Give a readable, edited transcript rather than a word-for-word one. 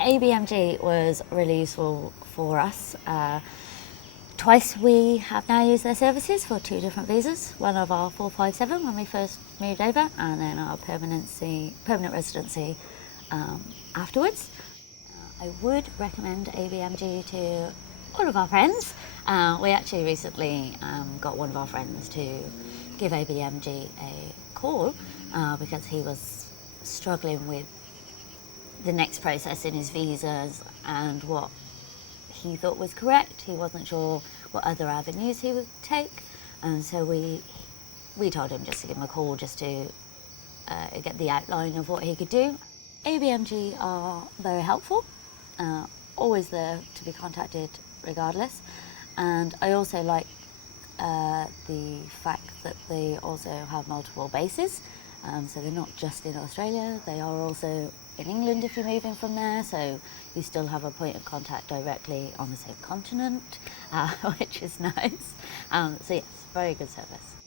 ABMG was really useful for us. Twice we have now used their services for 2 different visas, one of our 457 when we first moved over, and then our permanent residency afterwards. I would recommend ABMG to all of our friends. We actually recently got one of our friends to give ABMG a call because he was struggling with the next process in his visas and what he thought was correct. He wasn't sure what other avenues he would take, and so we told him just to give him a call just to get the outline of what he could do. ABMG are very helpful, always there to be contacted regardless, and I also like the fact that they also have multiple bases, so they're not just in Australia, they are also in England if you're moving from there, so you still have a point of contact directly on the same continent, which is nice. So yes, very good service.